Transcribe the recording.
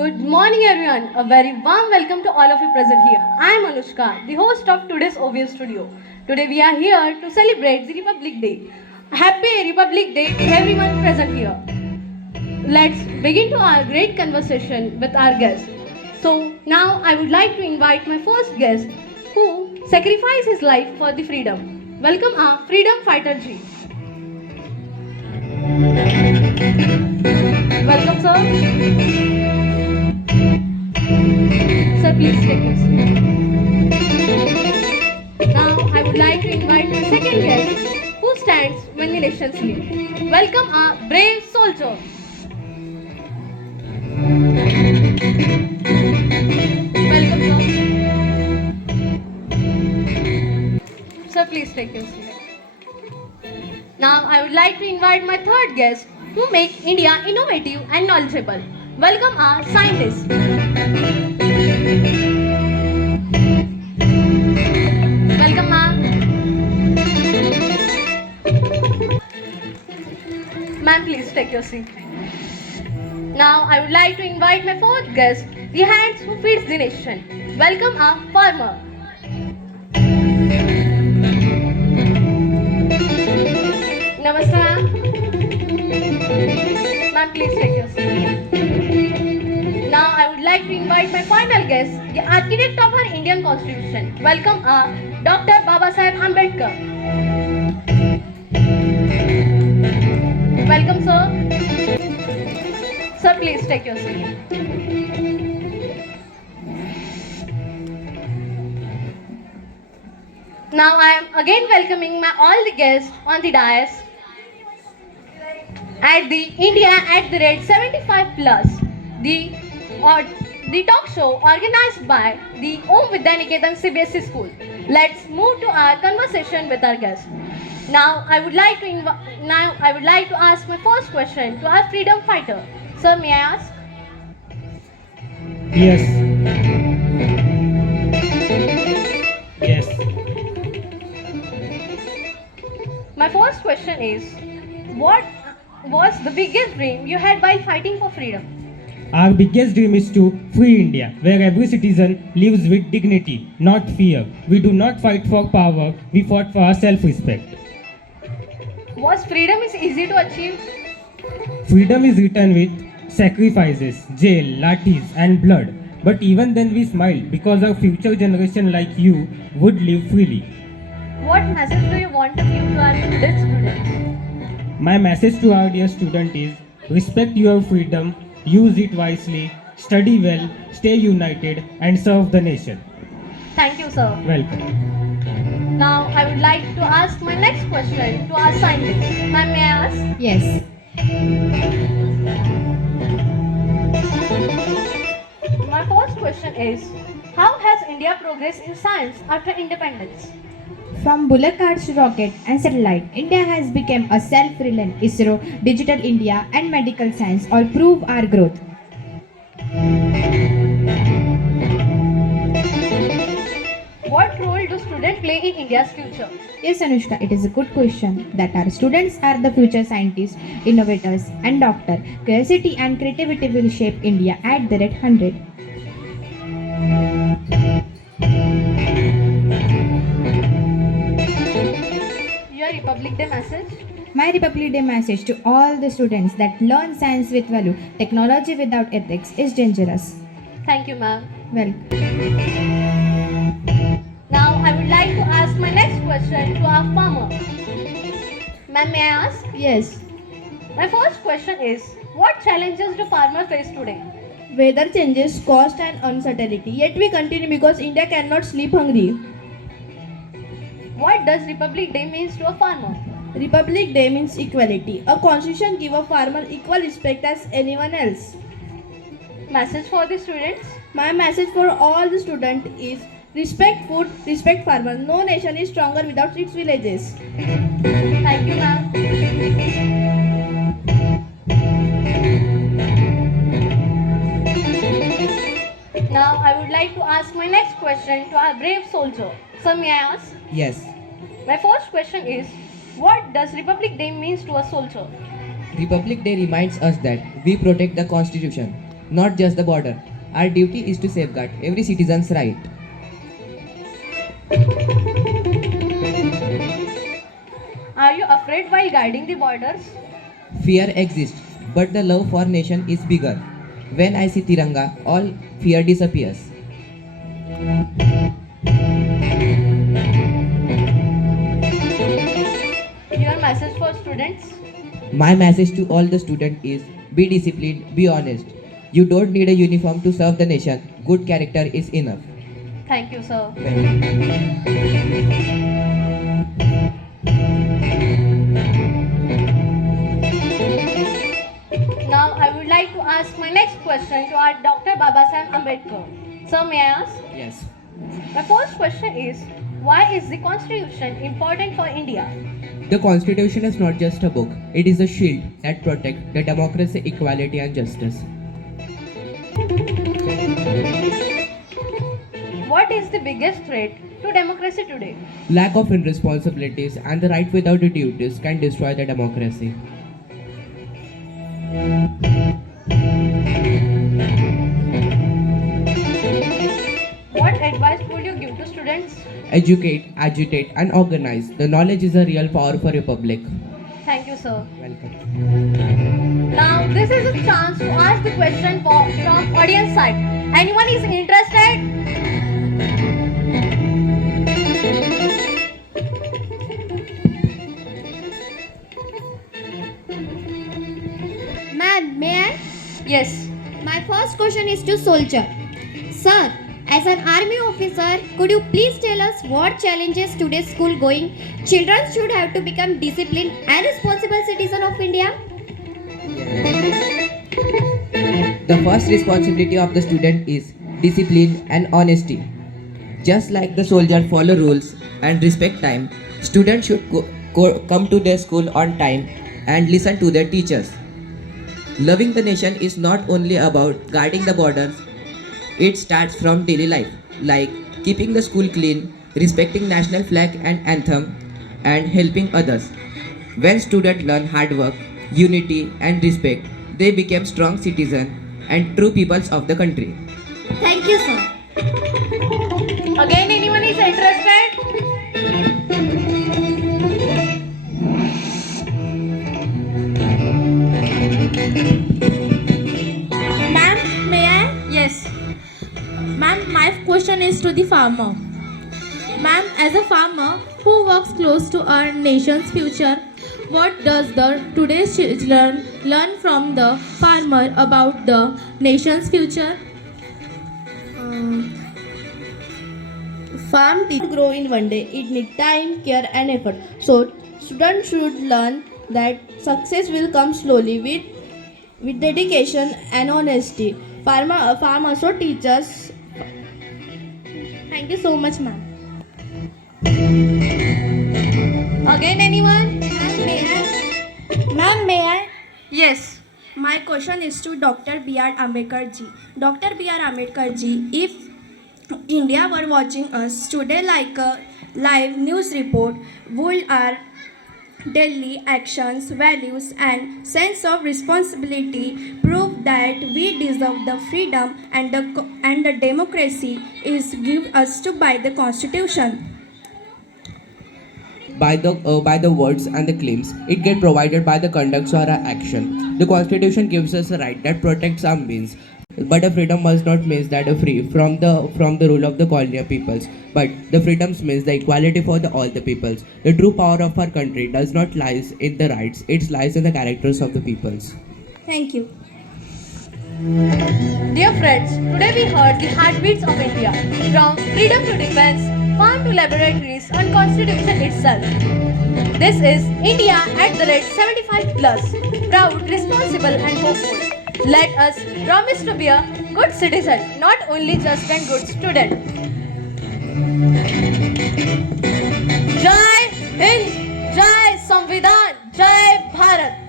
Good morning, everyone. A very warm welcome to all of you present here. I am Anushka, the host of today's OVS Studio. Today, we are here to celebrate the Republic Day. Happy Republic Day to everyone present here. Let's begin to our great conversation with our guest. So, now I would like to invite my first guest who sacrificed his life for the freedom. Welcome our freedom fighter G. Welcome, sir. Sir, please take your seat. Now, I would like to invite my second guest who stands when the nation sleeps. Welcome our brave soldier. Welcome, sir. Sir, please take your seat. Now, I would like to invite my third guest who make India innovative and knowledgeable. Welcome our scientist. Welcome, ma'am. Ma'am, please take your seat. Now, I would like to invite my fourth guest, the hands who feeds the nation. Welcome, our farmer. Namaste, ma'am. Ma'am, please take your seat. Now, I would like to invite my final guest, the architect of our Indian Constitution. Welcome, our Dr. Babasaheb Ambedkar. Welcome, sir. Sir, please take your seat. Now I am again welcoming all the guests on the dais at the India at the rate 75 plus, the or the talk show organized by the Om Vidya Niketan CBSE school. Let's move to our conversation with our guest. Now I would like to ask my first question to our freedom fighter. Sir, may I ask? Yes. Yes. My first question is, what was the biggest dream you had while fighting for freedom? Our biggest dream is to free India, where every citizen lives with dignity, not fear. We do not fight for power, we fought for our self-respect. Was freedom is easy to achieve? Freedom is written with sacrifices, jail, lathis and blood. But even then we smile because our future generation like you would live freely. What message do you want to give to our students? My message to our dear student is, respect your freedom, use it wisely, study well, stay united and serve the nation. Thank you, sir. Welcome. Now, I would like to ask my next question to our scientist. Ma'am, may I ask? Yes. My first question is, how has India progressed in science after independence? From bullock carts to rocket and satellite, India has become a self-reliant. ISRO, Digital India and medical science all prove our growth. What role do students play in India's future? Yes, Anushka, it is a good question that our students are the future scientists, innovators and doctors. Curiosity and creativity will shape India at the rate 100. Your Republic Day message? My Republic Day message to all the students that learn science with value, technology without ethics is dangerous. Thank you, ma'am. Well, Now, I would like to ask my next question to our farmer. Ma'am, may I ask? yes. My first question is, what challenges do farmers face today? Weather changes, cost and uncertainty. Yet we continue because India cannot sleep hungry. What does Republic Day means to a farmer? Republic Day means equality. A constitution gives a farmer equal respect as anyone else. Message for the students? My message for all the students is respect food, respect farmer. No nation is stronger without its villages. Thank you, ma'am. Now, I would like to ask my next question to our brave soldier. Sir, may I ask? Yes, My first question is, what does Republic Day means to a soldier? Republic Day reminds us that we protect the Constitution, not just the border. Our duty is to safeguard every citizen's right. Are you afraid while guarding the borders? Fear exists, but the love for nation is bigger. When I see Tiranga, all fear disappears. Your message for students? My message to all the students is be disciplined, be honest. You don't need a uniform to serve the nation. Good character is enough. Thank you, sir. Now I would like to ask my next question to our Dr. Babasaheb Ambedkar. Sir, may I ask? Yes. My first question is, why is the Constitution important for India? The Constitution is not just a book, it is a shield that protects the democracy, equality, and justice. What is the biggest threat to democracy today? Lack of responsibilities and the right without the duties can destroy the democracy. What advice would you give to students? Educate, agitate, and organize. The knowledge is a real power for republic. Thank you, sir. Welcome. Now, this is a chance to ask the question from audience side. Anyone is interested? Ma'am, may I? Yes. My first question is to soldier. Sir, as an army officer, could you please tell us what challenges today's school going? Children should have to become disciplined and responsible citizen of India. The first responsibility of the student is discipline and honesty. Just like the soldier follow rules and respect time, students should come to their school on time and listen to their teachers. Loving the nation is not only about guarding the borders, it starts from daily life, like keeping the school clean, respecting national flag and anthem, and helping others. When students learn hard work, unity, and respect, they become strong citizens and true peoples of the country. Thank you, sir. Again, anyone is interested? Ma'am, may I? Yes. Ma'am, my question is to the farmer. Ma'am, as a farmer who works close to our nation's future, what does the today's children learn from the farmer about the nation's future? Farm did grow in one day. It needs time, care, and effort. So, students should learn that success will come slowly with dedication and honesty. Farm also teaches. Thank you so much, ma'am. Again, anyone? Ma'am, may I? Yes. My question is to Dr. B.R. Ambedkar ji. Dr. B.R. Ambedkar ji, if India were watching us today like a live news report, would our daily actions, values, and sense of responsibility prove that we deserve the freedom and the democracy is given us to by the Constitution? By the words and the claims, it get provided by the conduct or our action. The Constitution gives us a right that protects our means, but the freedom must not mean that a free from the rule of the colonial peoples. But the freedoms means the equality for all the peoples. The true power of our country does not lies in the rights; it lies in the characters of the peoples. Thank you. Dear friends, today we heard the heartbeats of India, from freedom to defense, farm to laboratories, and constitution itself. This is India at the rate 75 plus, proud, responsible, and hopeful. Let us promise to be a good citizen, not only just a good student. Jai Hind, Jai Samvidhan, Jai Bharat.